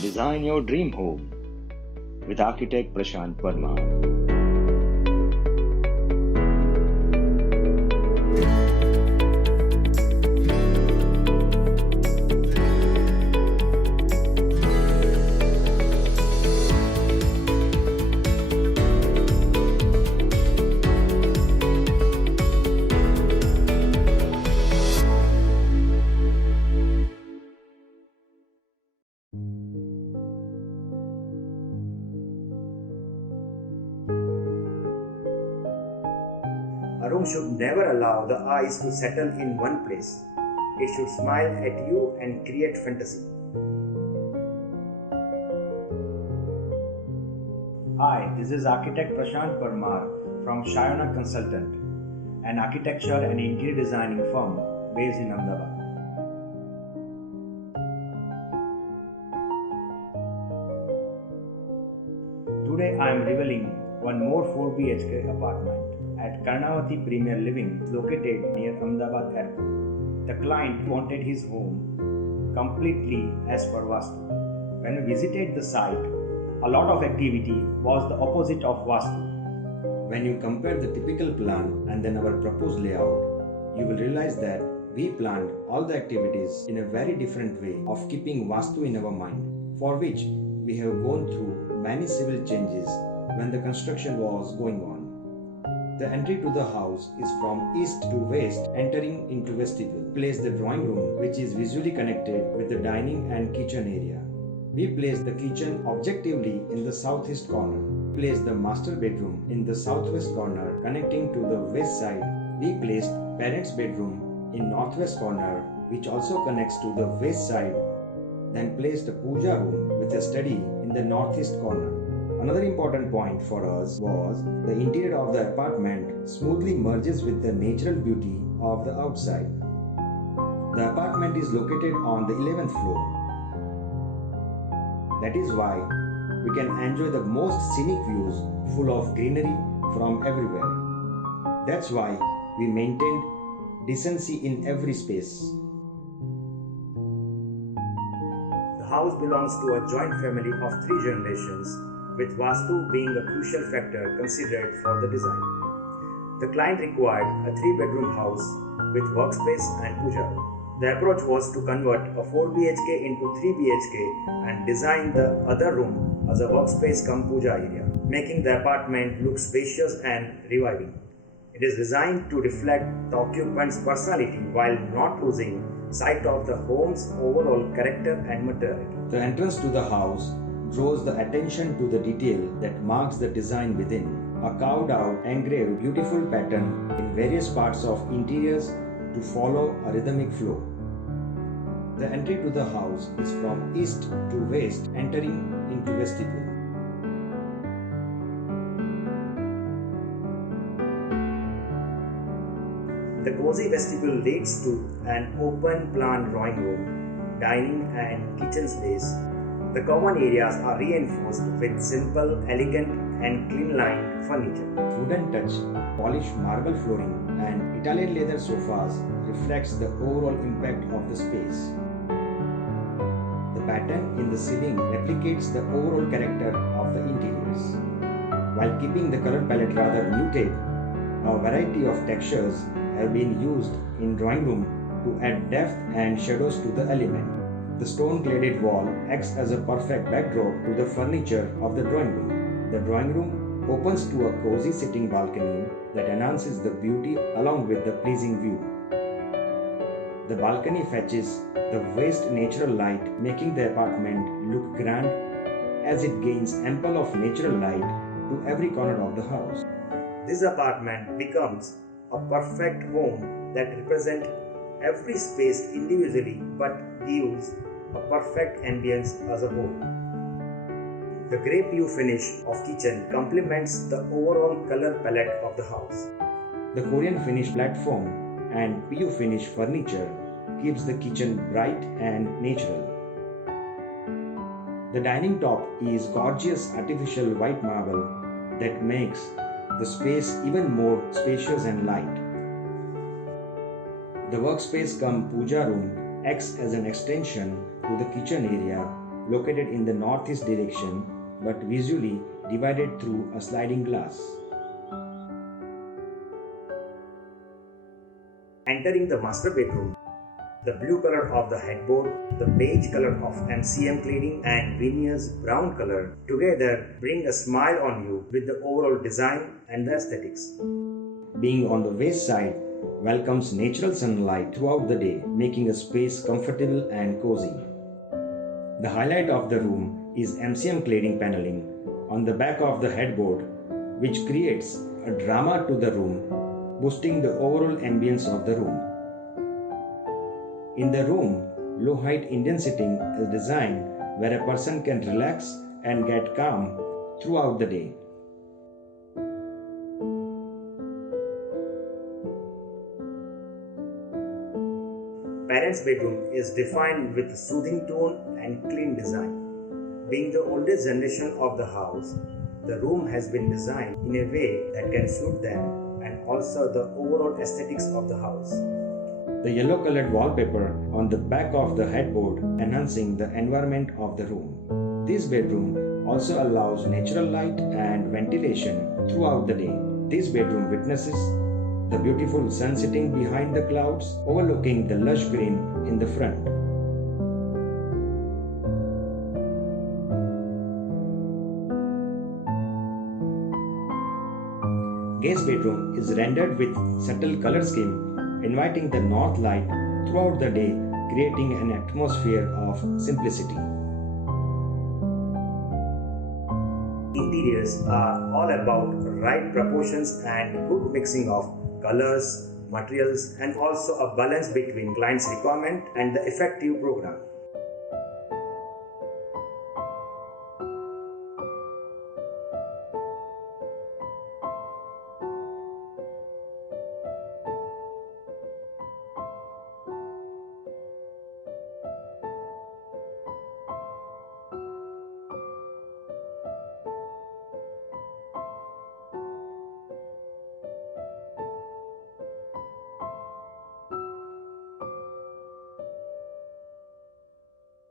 Design your dream home with architect Prashant Parmar. A room should never allow the eyes to settle in one place. It should smile at you and create fantasy. Hi, this is architect Prashant Parmar from Shayona Consultant, an architecture and interior designing firm based in Ahmedabad. Today I am revealing one more 4 BHK apartment at Karnavati Premier Living located near Ahmedabad Airport. The client wanted his home completely as per Vastu. When we visited the site, a lot of activity was the opposite of Vastu. When you compare the typical plan and then our proposed layout, you will realize that we planned all the activities in a very different way of keeping Vastu in our mind, for which we have gone through many civil changes when the construction was going on. The entry to the house is from east to west, entering into vestibule. Place the drawing room, which is visually connected with the dining and kitchen area. We place the kitchen objectively in the southeast corner. Place the master bedroom in the southwest corner, connecting to the west side. We placed parents' bedroom in northwest corner, which also connects to the west side. Then placed the puja room with a study in the northeast corner. Another important point for us was the interior of the apartment smoothly merges with the natural beauty of the outside. The apartment is located on the 11th floor. That is why we can enjoy the most scenic views full of greenery from everywhere. That's why we maintained decency in every space. The house belongs to a joint family of 3 generations, with Vastu being a crucial factor considered for the design. The client required a 3-bedroom house with workspace and puja room. The approach was to convert a 4 BHK into 3 BHK and design the other room as a workspace cum puja area, making the apartment look spacious and reviving. It is designed to reflect the occupant's personality while not losing sight of the home's overall character and materiality. The entrance to the house draws the attention to the detail that marks the design within. A carved out, engraved, beautiful pattern in various parts of interiors to follow a rhythmic flow. The entry to the house is from east to west, entering into vestibule. The cozy vestibule leads to an open plan drawing room, dining and kitchen space. The common areas are reinforced with simple, elegant and clean-lined furniture. Wooden touch, polished marble flooring and Italian leather sofas reflects the overall impact of the space. The pattern in the ceiling replicates the overall character of the interiors. While keeping the color palette rather muted, a variety of textures have been used in drawing room to add depth and shadows to the element. The stone-cladded wall acts as a perfect backdrop to the furniture of the drawing room. The drawing room opens to a cozy sitting balcony that enhances the beauty along with the pleasing view. The balcony fetches the west natural light, making the apartment look grand as it gains ample of natural light to every corner of the house. This apartment becomes a perfect home that represents every space individually but gives a perfect ambience as a whole. The grey PU finish of kitchen complements the overall color palette of the house. The Korean finish platform and PU finish furniture keeps the kitchen bright and natural. The dining top is gorgeous artificial white marble that makes the space even more spacious and light. The workspace cum puja room acts as an extension to the kitchen area located in the northeast direction but visually divided through a sliding glass. Entering the master bedroom, the blue color of the headboard, the beige color of MCM cladding and Veneer's brown color together bring a smile on you with the overall design and the aesthetics. Being on the west side welcomes natural sunlight throughout the day, making a space comfortable and cozy. The highlight of the room is MCM cladding paneling on the back of the headboard, which creates a drama to the room, boosting the overall ambience of the room. In the room, low-height Indian sitting is designed where a person can relax and get calm throughout the day. Parents' bedroom is defined with soothing tone and clean design. Being the oldest generation of the house, the room has been designed in a way that can suit them and also the overall aesthetics of the house. The yellow colored wallpaper on the back of the headboard enhancing the environment of the room. This bedroom also allows natural light and ventilation throughout the day. This bedroom witnesses the beautiful sun setting behind the clouds, overlooking the lush green in the front. Guest bedroom is rendered with subtle color scheme, inviting the north light throughout the day, creating an atmosphere of simplicity. Interiors are all about right proportions and good mixing of colors, materials, and also a balance between client's requirement and the effective program.